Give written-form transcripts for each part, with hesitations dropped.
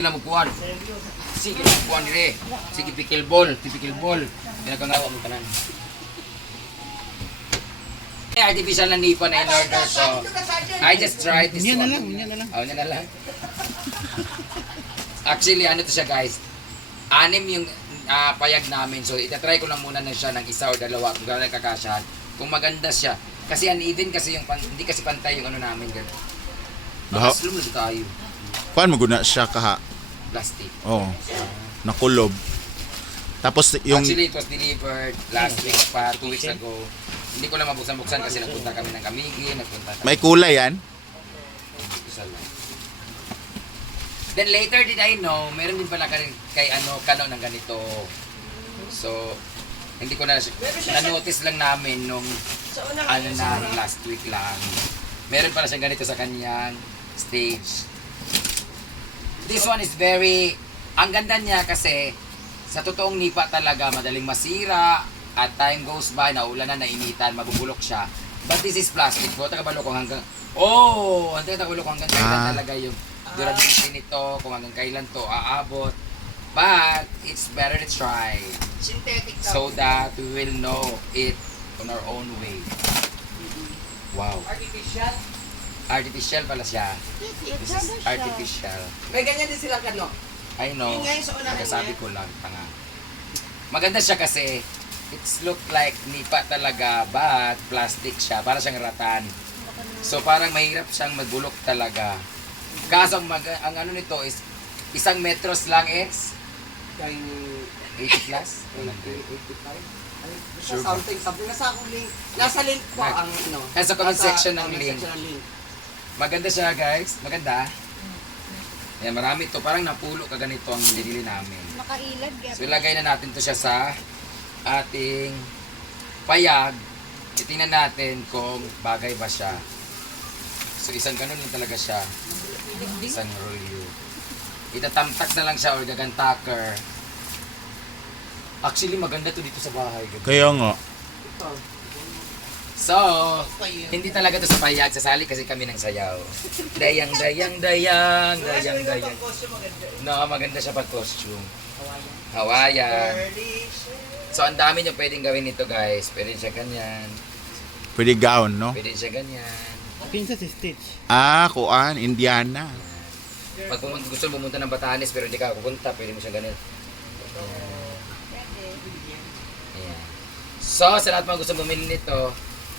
Lang magkuhan. Sige, magkuhan dire. Sige, pickleball. Pickleball. Pinagkangawa mo tanan. Artificial na nipa na in order so I just tried this one. Yan na lang. Oh, yan na lang. Actually, ano to siya guys? 6 yung payag namin. So, itatry ko lang muna na siya ng isa o dalawa kung gano'n kakasyahan. Kung maganda siya. Kasi uneven kasi yung, hindi kasi pantay yung ano namin. Mas lumod tayo. Paano maguna siya kaha? Plastic. Oo. Nakulob. Tapos yung... Actually, it was delivered last week pa, 2 weeks ago. Hindi ko lang mabuksan-buksan kasi nagpunta kami ng Kamigi, nagpunta kami. May kulay yan? Isa lang. Then later did I know, meron din pala kay Kano ng ganito. So, hindi ko na-notice lang namin nung last week lang. Meron pala siyang ganito sa kanyang stage. This one is ang ganda niya kasi sa totoong nipa talaga, madaling masira at time goes by, naulanan, nainitan, mabubulok siya. But this is plastic po, tagabalo ko hanggang, tagabalo ko hanggang kailan talaga yung durability nito, kung hanggang kailan to aabot. But it's better to try Synthetic so that we will know it on our own way. Wow. Artificial. Artificial pala siya. This is artificial. May ganyan din silang kano. I know. Yung ngayon sa unahan Kasabi niya. ko lang, tanga. Maganda siya kasi it's look like nipa talaga but plastic siya. Para siyang ratan. So parang mahirap siyang magbulok talaga. Kaso ang ano nito is 1 metros lang is Kay 80 plus? 85. Sure ba? Something. Nasa akong link. Nasa link po ang ano. Nasa comment section ng comment link. section ng link. Maganda siya guys. Maganda. Yan, marami to. Parang napulo ka ganito ang binili namin. Makailag. So ilagay na natin to siya sa ating payag. Titingnan natin kung bagay ba siya. So isang ganun lang talaga siya. Isang rolyo. Itatamtak na lang siya or gagantaker. Actually maganda to dito sa bahay. Kaya nga. Ito. So, hindi talaga to sa payag. Sasali kasi kami ng sayaw. Dayang. No, maganda siya pag costume. Hawaiian. So, ang dami nyo pwedeng gawin nito guys. Pwede siya ganyan. Pwede gown, no? Pwede siya ganyan. Pinsa si Stitch. Kuan, Indiana. Pag gusto mo pumunta ng Batanes pero hindi ka pupunta, pwede mo siya ganyan. Ayan. So, sa lahat mga gusto bumili nito,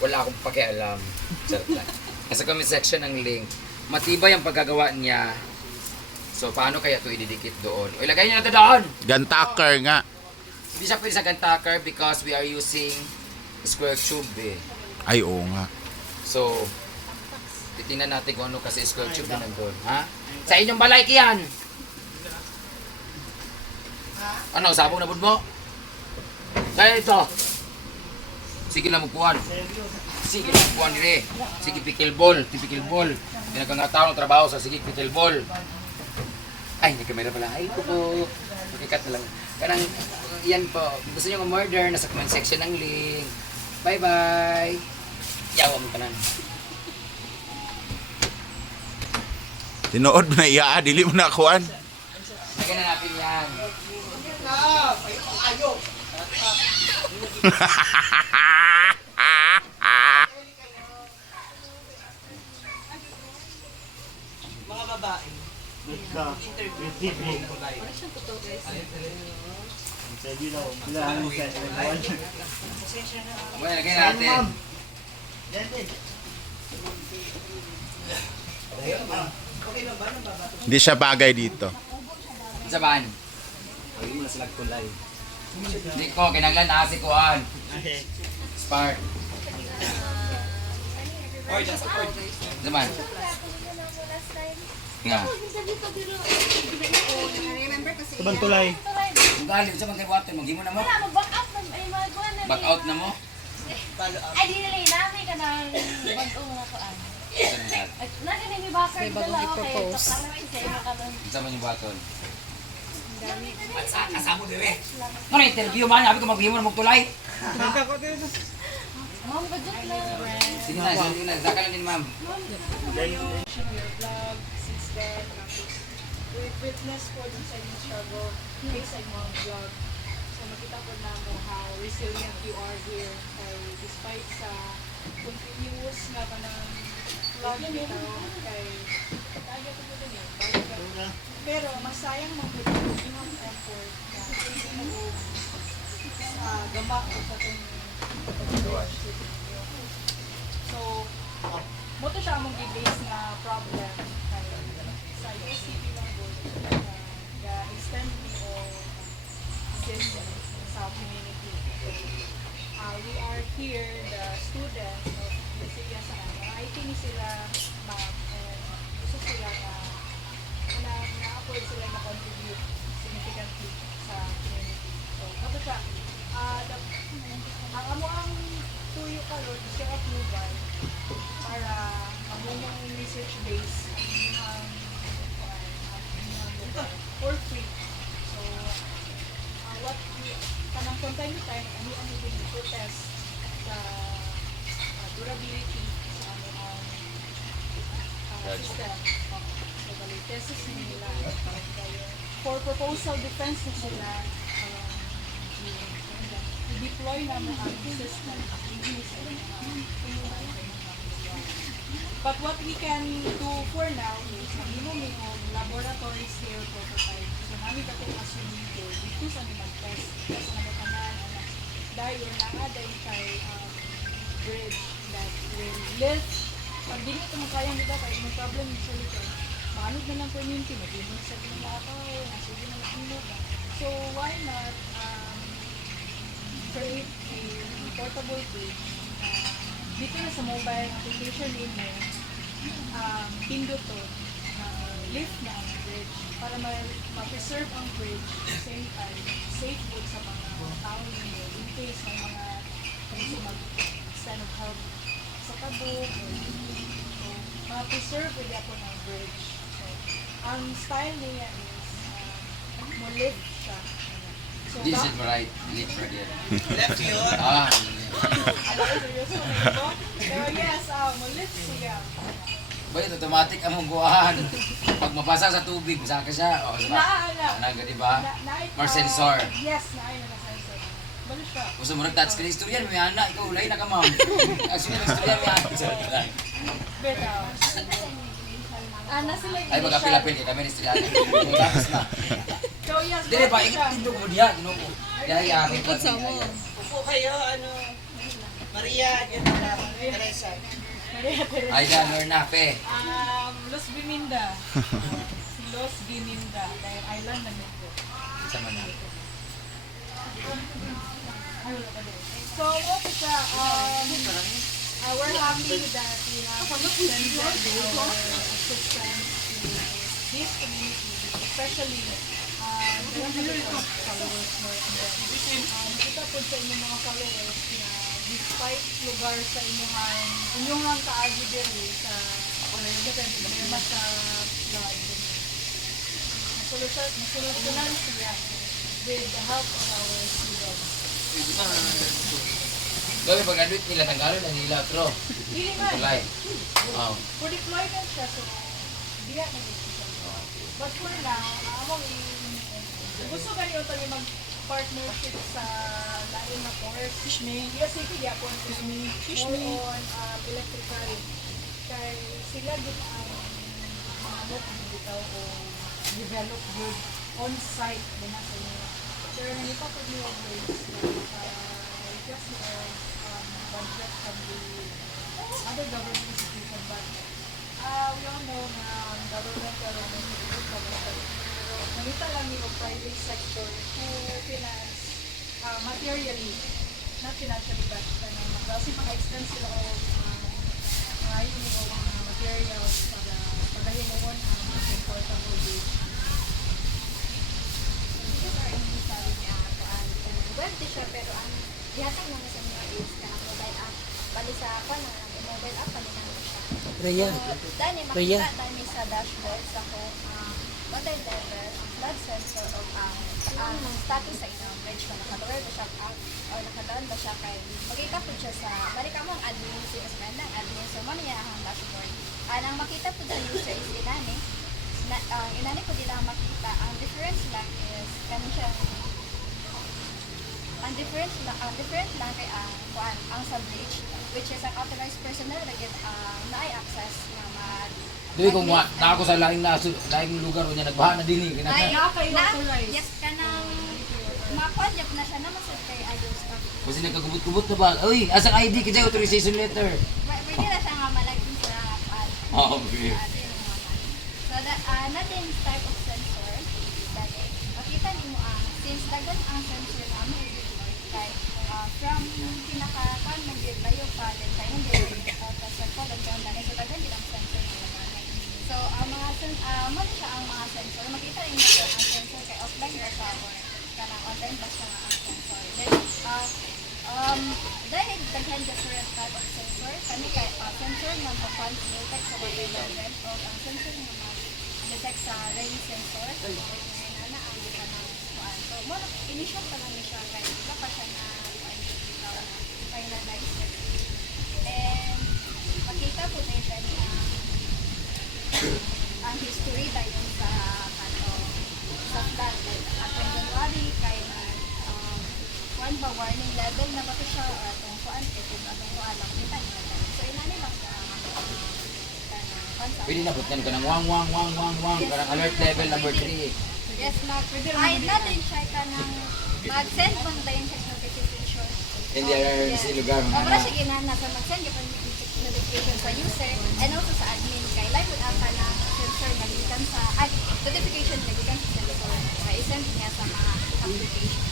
wala akong pakialam. Charot lang. Nasa comment section ng link. Matibay ang paggagawa niya. So, paano kaya ito ididikit doon? O, ilagay niyo na ito doon! Gantaker nga. Hindi siya pwede sa gantaker because we are using square tube eh. Ay, oo nga. So, titingnan natin kung ano kasi square tube na nandun. Ha? Sa inyong balay kiyan! Ano, sabong na mo? Kaya ito. Sige lang magkuhan. Sige lang magkuhan dire. Sige, pickleball. Pickleball. Pinagkangataon ng trabaho sa sige, pickleball. Ay, hindi kamera pala. Ay, ito po. Makikat na lang. Karang, yan po. Gusto nyo mag-murder, nasa comment section ng link. Bye-bye. Yawa mo tanan. Tinood mo na iya, dili mo na kuan. Lagyan na natin yan. Ayaw. Mga babae. Interview. Well, lagyan natin. Okay na ba? Nababato? Hindi siya bagay dito. Sa ban? Hindi ko, kinanglan asi ko an. Spark. Zaman. Nga. Remember kasi. Sabang tulay. Kung galing sa mga water, mag-himo na mo. Mag-back out na. Ay, magawa na. Back out na mo. Ay, di nilay namin ka ng bag-ong na ko. Naka na yung backer dala. Okay, taparang sa iyo ka nun. Isa man yung baton. Kasamo dire. Ano interview man? Sabi ko mag-himo na magtulay. Ma'am, budget lang. Sige na. Daka lang din ma'am. witness po dun sa inyong struggle based sa inyong vlog. So makita po na mo how resilient you are here kay despite sa continuous nga pa ng vlog nito kay kaya po po din pero masayang mga inyong effort na gamba ko sa itong so mo to siya among i-base na problem kay sa USCP lang po extend me o assist sa community. We are here, the students of Lucia sa IT ni sila ma'am and gusto sila na-afford sila na-contribute significantly sa community. So, ito siya. Ang amo ang tuyo ka ron, siya approval para amumong research base for free. So, what kanang from time to time, ano yung protest sa durability sa among system. So, bali, thesis nila. For proposal defense na sila, i-deploy naman ang system. But what we can do for now is minimum laboratory scale prototype. So namin katong assuming ko dito sa ni mag-test. Test na matanan dahil nakaday kay bridge that will lift. Pag di nito makayang dito kay may problem sa likod. Maanod na lang community, mag-inom sa ginagawa, nasugi na mag-inom. So why not create a portable bridge dito na sa mobile application ninyo, pindot to, lift na ang bridge para ma-preserve ang bridge at the same time, safe food sa mga tao ninyo in case ng mga gusto mag-extend of help sa tabok o so, ma-preserve ulit ako ng bridge. So, ang style niya is mo-lift siya. So, This is right. Lift right here. Left yun. ano ko seryoso mo? Pero yes, mo-lift siya. Boy, automatic ang mungguan. Pag mabasa sa tubig, saka siya. O, diba? Naga, diba? More sensor. Yes, naay na sensor. Balo siya. Gusto mo nag-touch screen storyan, may anak. Ikaw, ulay na ka, ma'am. Actually, nag-storyan, may anak. Beta. Ana sila Ay, magkapil-apil kay kami ni Stilana. Tapos na. So yes, Dili ba, balo siya. ikitindog mo diya. Ginuko. Kaya akin pa. Upo kayo, Maria, Teresa. Maria Teresa. Ay, ganor na, pe. Los Biminda. Si Los Biminda. Dahil island na nito. Sama na. So, what is that? We're happy that we have extended our assistance to this community, especially the followers mo. Nakita po sa inyong mga followers na despite lugar sa inyong kaagi diri sa problema sa flood. Nasolusyonan siya with the help of our students. Gawin pag graduate nila, tanggalon na nila, bro. Hindi man. Tulay. Wow. For deployment siya, so diya na dito siya. But for now, gusto ka niyo tayo mag-partnership sa lain na course. Yes, sige, diya po. More on electrical. Kaya sila din ang mga bitaw o develop good on-site din na sa inyo. Pero nanipa po niyo ang ways para just budget from the other government institution, but we all know na government pero nangita lang yung private sector to finance materially, not financially, but kasi maka-extend sila o ngayon yung mga materials para pagdahimuon ang portable bridge. Web di siya pero ang dihatag naman sa mga is na mobile app. Bali sa ako na mobile app kami naman siya. Rhea. So, dahil makita tayo sa dashboard sa kung water level, flood sensor o ang status sa inyong bridge kung nakalower ba siya up o nakalower ba siya kay makita po siya sa balik mo ang admin si Mas Brenda, admin so mo niya ang dashboard. Nang makita po sa user is inani inani ko nila makita. Ang difference lang is kani siya ang different lang kay ang sa bridge, which is ang authorized personnel na gid naay access na Dili ko na ako sa laing lugar niya nagbaha na dinhi Ay, kinaka. kayo authorized. yes, kanang makuha na siya naman sa kay ayos ka. Kasi nagkagubot-gubot na ba? Uy, asang ID kay authorization letter. Pwede na siya nga malagin sa Oo, okay. So, natin type of sensor, dali, makita niyo since dagan ang sensor namin, kay from pinaka-kan mag-layo pa, then tayo ng sa column down, so dagan din ang sensor nila namin. So, ang mga siya ang mga sensor, makita niyo ang sensor kay offline ba siya or kanang online ba siya ang sensor. Then, dahil daghan different type of sensor, kani kay sensor nga mag-detect sa water level o ang sensor nga mag-detect sa rain sensor. Ngayon na ang kanang kuan. So, mo initial pa lang siya kay wala pa siya na finalize. And makita po na siya ang history dayon sa sa flood atong January kay kuan ba warning level na ba to siya or atong kuan kay kung atong kuan lang kita niya. So inani lang sa Pwede na butkan ka ng wang wang wang wang wang karang alert level number 3. yes, ay natin siya ka ng mag-send mo na yung text notification. Hindi sa lugar O mga wala siya ginana sa mag-send yung notification sa user and also sa admin kay live with alpha na sensor na gikan sa notification na gikan sa sensor kaya isend niya sa mga application.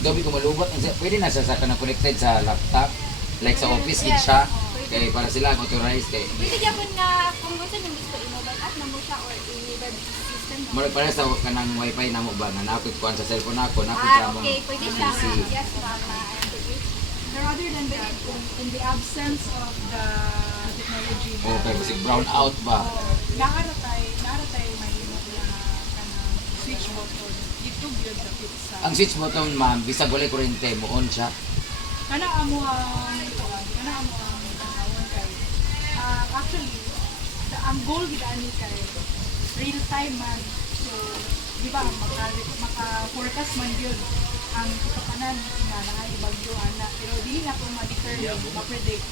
Gabi ko malubot, pwede na siya sa kanang connected sa laptop, like sa office gid siya. Kay para sila authorized kay. Pwede gyapon nga kung gusto niyo gusto i-mobile app na mo siya or i-web system mo. Mura para sa kanang wifi namo ba na napit kuan sa cellphone nako, napit sa mo. Okay, pwede siya. PC. Yes, mama. But rather than that, kung in the absence of the technology na Okay, kasi brown out ba? naaratay may imot na kanang switch button YouTube yun dapit sa Ang switch button ma'am, bisag walay kuryente mo on siya. kana amo ang tanawon kay actually ang goal gid ani kay real time man, so di ba maka-forecast man yun ang kapakanan na naay bagyo ana, pero dili na ko ma-determine ma-predict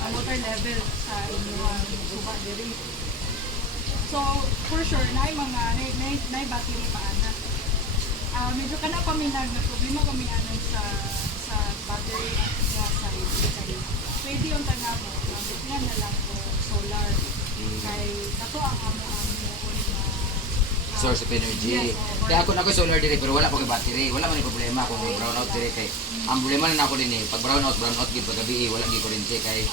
ang water level sa inyong suba diri. So for sure naay mga naay battery pa ana. Medyo kana paminag na problema kami anan sa battery nga sa kay pwede yung tanamo nga na lang ko solar kay nato ang amo ang Source of energy. Kaya ako na ko solar dire pero wala pa kay battery. Wala man yung problema kung brown out dire kay. Ang problema na ako din pag brown out gid pag gabi wala gyud kuryente kay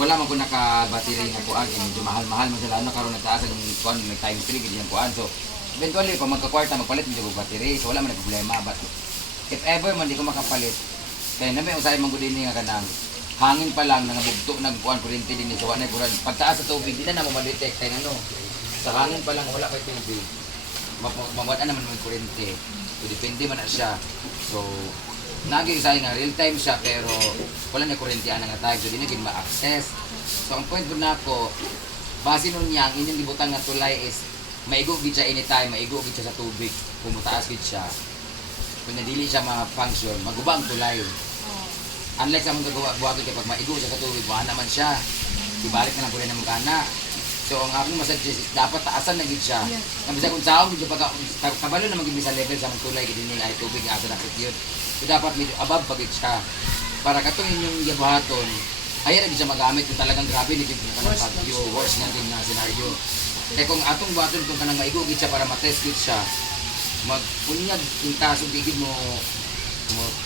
wala man ko naka battery nga kuan medyo mahal-mahal man sila karon nagtaas ang kuan nag times 3 gid yung kuan. So eventually pag magka-kwarta magpalit medyo og battery so wala man yung problema but if ever man di ko makapalit kay namin usay man gud ini nga kanang hangin pa lang nangabugto nagkuan kuryente din so wala na kuran pagtaas sa tubig di na mo ma-detect kay ano sa hangin pa lang wala pa tubig mawala naman may kuryente so depende man na siya so naging sa nga real time siya pero wala na kuryente ana nga time so di na gid ma-access so ang point ko na ako base nun niya ang inyong libutang nga tulay is maigo gid siya anytime maigo gid siya sa tubig kung mataas gid siya kung nadili siya ma-function maguba ang tulay unlike sa mga buhaton kay pag maigo siya sa tubig buha naman siya ibalik na lang po rin ang magana. So ang akong masuggest is dapat taasan na gid siya. Ang bisa kung saan medyo pagka kabalo na maging sa level sa mga tulay gid ni ay tubig asa na yun. So dapat medyo above pagit siya. Para katong inyong gibuhaton ay ra gid siya magamit kung talagang grabe ni gid kanang pagyo worst nga din nga scenario. Kaya kung atong buhaton kung kanang maigo gid siya para ma-test gid siya. Magpunyag in kaso gid mo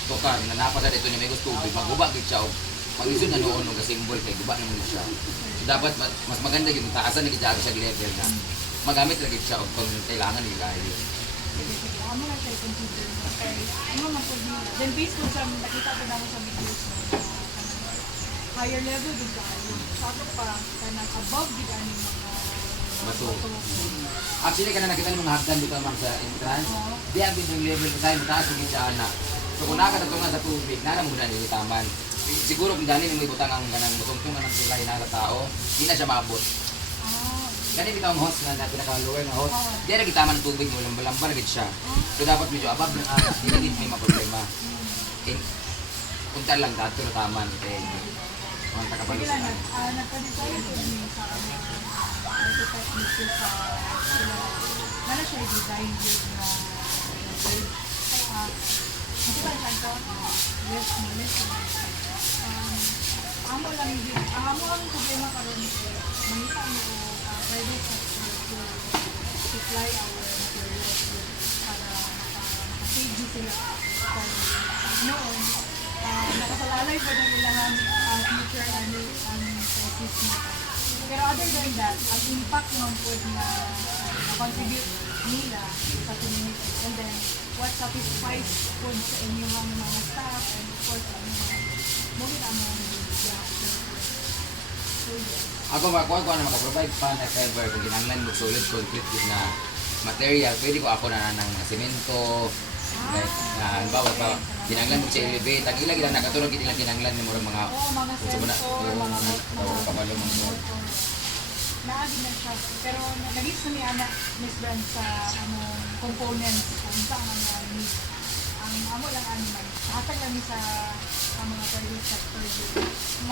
tukar na napasa dito ni may gusto tubig maguba gid siya. Pag-isod na noon ng symbol kay guba naman siya. So, dapat mas maganda yung taasan na gidaro sa level na magamit lagi siya og pag kailangan nila. Amo na siya consider kay ano man pud nila. Then based on sa nakita ko naman sa videos no, higher level din kayo. Sa ato pa kanang above gid ani mga Bato. Actually kana nakita ni mga hagdan dito man sa entrance. Di ang yung level sa tayo taas gid siya ana. So kung nakatatungan sa tubig, nara mo na ni taman. Siguro kung dali may butang ang kanang mutungtungan ng tulay na tao, di na siya maabot. Ganun bitaw ang host na pinaka-lower na host. Di na kita man ng tubig mo, lambar gid siya. So dapat medyo above ng atas, di na gid may problema. Punta lang dato na taman kay mga Sige takapalusan. lang, nagpa-design ko din sa architect dito sa wala siya design yun na bridge. Hindi ba siya ito? Yes, malis. Amo lang din. Amo ang problema karon mangita mo private sector to supply our materials para makasave sila noon. Nakasalalay pa ng ilangan future ang crisis nito. Pero other than that, ang impact naman po na contribute nila sa community. And then, what satisfies po sa inyong mga staff and of course, ang mga mungkin ang mga so, yes. Ako makuha ko na makaprovide pa na ever kung ginanglan mo solid concrete yun na material, pwede ko ako na ng mga semento, like, halimbawa pa, ginanglan mo sa elevate, ang ilang ilang nakatulog, ilang ginanglan mo mga Mga sensor, mga kapalo mo. naagin na siya. Pero nagis na ni anak Miss Brand sa components kung saan ang need. Ang amo lang man. Hatag lang ni sa mga private sector.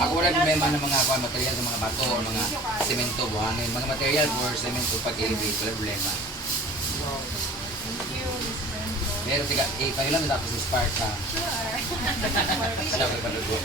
Ako wala problema ng mga material ng mga bato o mga semento, buhangin. Mga material for semento pag-elevate, wala problema. Thank you, Miss Brand. Pero tiga, kayo lang tapos sa spark ha. Sure. Sabi pa dugo.